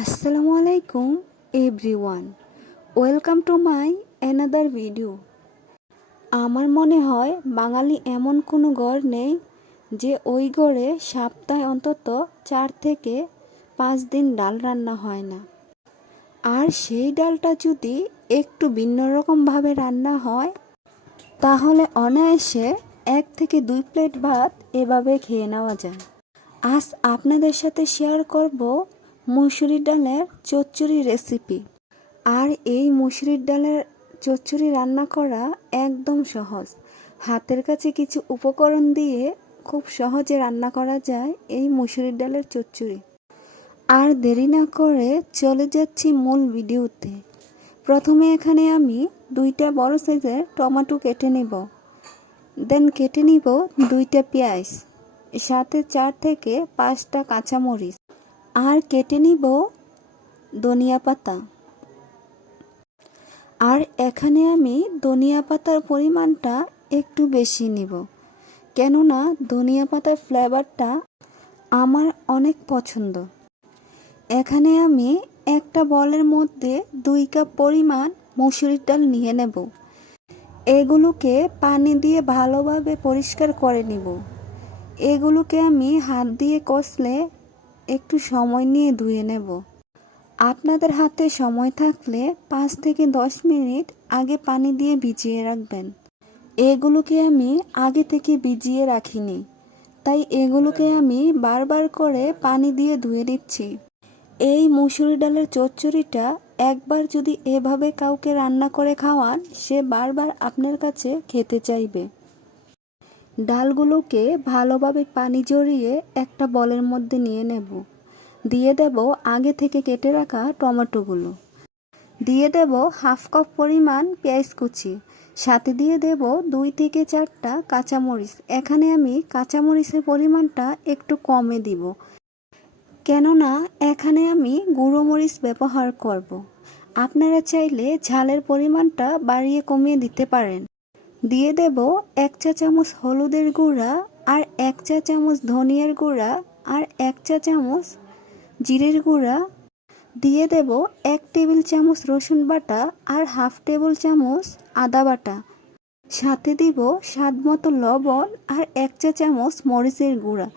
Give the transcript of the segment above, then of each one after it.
আসসালামু আলাইকুম everyone, welcome to my another video. আমার মনে হয় বাঙালি এমন কোনো ঘর নেই যে ওই ঘরে সপ্তাহে অন্তত 4 থেকে 5 দিন ডাল রান্না হয় না। আর সেই ডালটা যদি একটু ভিন্ন রকমভাবে রান্না হয় তাহলে অনায়াসে 1 থেকে 2 প্লেট ভাত এভাবে খেয়ে নেওয়া যায়। আজ আপনাদের সাথে শেয়ার করব মুসুরির ডালের চচ্চড়ি রেসিপি। আর এই মুসুরির ডালের চচ্চড়ি রান্না করা একদম সহজ। হাতের কাছে কিছু উপকরণ দিয়ে খুব সহজে রান্না করা যায় এই মুসুরির ডালের চচ্চড়ি। আর দেরি না করে চলে যাচ্ছি মূল ভিডিওতে। প্রথমে এখানে আমি 2টা বড় সাইজের টমেটো কেটে নেব। দেন কেটে নিব 2টা পেঁয়াজ, সাথে 4 থেকে 5টা কাঁচামরিচ, আর কেটে নিব ধনিয়া পাতা। আর এখানে আমি ধনিয়া পাতার পরিমাণটা একটু বেশি নিব, কেননা ধনিয়া পাতার ফ্লেভারটা আমার অনেক পছন্দ। এখানে আমি একটা বলের মধ্যে 2 কাপ পরিমাণ মুসুরির ডাল নিয়ে নেব। এগুলোকে পানি দিয়ে ভালোভাবে পরিষ্কার করে নিব। এগুলোকে আমি হাত দিয়ে কষলে একটু সময় নিয়ে ধুয়ে নেব। আপনাদের হাতে সময় থাকলে 5 থেকে 10 মিনিট আগে পানি দিয়ে ভিজিয়ে রাখবেন। এগুলোকে আমি আগে থেকে ভিজিয়ে রাখিনি, তাই এগুলোকে আমি বারবার করে পানি দিয়ে ধুয়ে দিচ্ছি। এই মুসুরি ডালের চচ্চড়িটা একবার যদি এভাবে কাউকে রান্না করে খাওয়ান, সে বারবার আপনার কাছে খেতে চাইবে। ডালগুলোকে ভালোভাবে পানি ঝরিয়ে একটা বলের মধ্যে নিয়ে নেব। দিয়ে দেব আগে থেকে কেটে রাখা টমেটোগুলো, দিয়ে দেব হাফ কাপ পরিমাণ পেঁয়াজ কুচি, সাথে দিয়ে দেব 2 থেকে 4টা কাঁচামরিচ। এখানে আমি কাঁচামরিচের পরিমাণটা একটু কমে দিব, কেননা এখানে আমি গুঁড়ো মরিচ ব্যবহার করব। আপনারা চাইলে ঝালের পরিমাণটা বাড়িয়ে কমিয়ে দিতে পারেন। দিয়ে দেব 1 চা চামচ হলুদের গুঁড়া, আর 1 চা চামচ ধনিয়ার গুঁড়া, আর 1 চা চামচ জিরের গুঁড়া। দিয়ে দেব 1 টেবিল চামচ রসুন বাটা, আর হাফ টেবিল চামচ আদা বাটা। সাথে দিব স্বাদ মতো লবণ, আর 1 চা চামচ মরিচের গুঁড়া।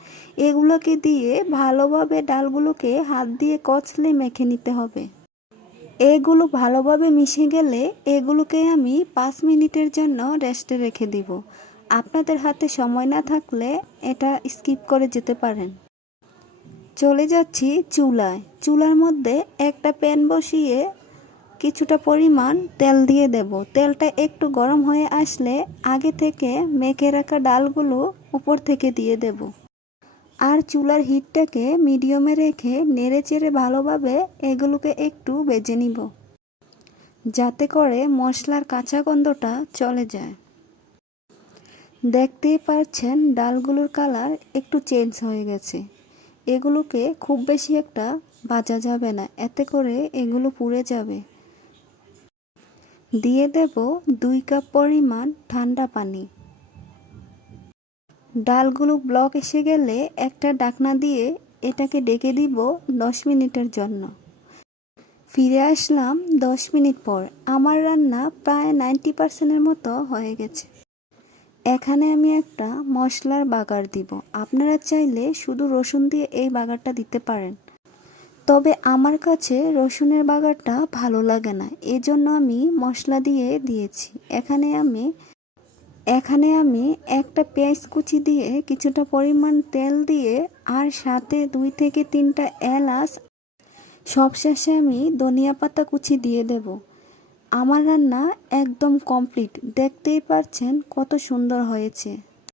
এগুলোকে দিয়ে ভালোভাবে ডালগুলোকে হাত দিয়ে কচলে মেখে নিতে হবে। এগুলো ভালোভাবে মিশে গেলে এগুলোকে আমি 5 মিনিটের জন্য রেস্টে রেখে দিব। আপনাদের হাতে সময় না থাকলে এটা স্কিপ করে যেতে পারেন। চলে যাচ্ছি চুলায়। চুলার মধ্যে একটা প্যান বসিয়ে কিছুটা পরিমাণ তেল দিয়ে দেব। তেলটা একটু গরম হয়ে আসলে আগে থেকে মেখে রাখা ডালগুলো উপর থেকে দিয়ে দেব। আর চুলার হিটটাকে মিডিয়ামে রেখে নেড়ে চেড়ে ভালোভাবে এগুলোকে একটু ভেজে নিব, যাতে করে মশলার কাঁচা গন্ধটা চলে যায়। দেখতেই পাচ্ছেন ডালগুলোর কালার একটু চেঞ্জ হয়ে গেছে। এগুলোকে খুব বেশি একটা ভাজা যাবে না, এতে করে এগুলো পুড়ে যাবে। দিয়ে দেব 2 কাপ পরিমাণ ঠান্ডা পানি। ডালগুলো ব্লক এসে গেলে একটা ঢাকনা দিয়ে এটাকে ঢেকে দিব 10 মিনিটের জন্য। ফিরে আসলাম 10 মিনিট পর। আমার রান্না প্রায় 90% মতো হয়ে গেছে। এখানে আমি একটা মশলার বাগার দিব। আপনারা চাইলে শুধু রসুন দিয়ে এই বাগারটা দিতে পারেন, তবে আমার কাছে রসুনের বাগারটা ভালো লাগে না, এজন্য আমি মশলা দিয়ে দিয়েছি। এখানে আমি একটা পেঁয়াজ কুচি দিয়ে কিছুটা পরিমাণ তেল দিয়ে, আর সাথে 2 থেকে 3টা এলাচ, সবশেষে আমি ধনিয়া পাতা কুচি দিয়ে দেব। আমার রান্না একদম কমপ্লিট। দেখতেই পাচ্ছেন কত সুন্দর হয়েছে।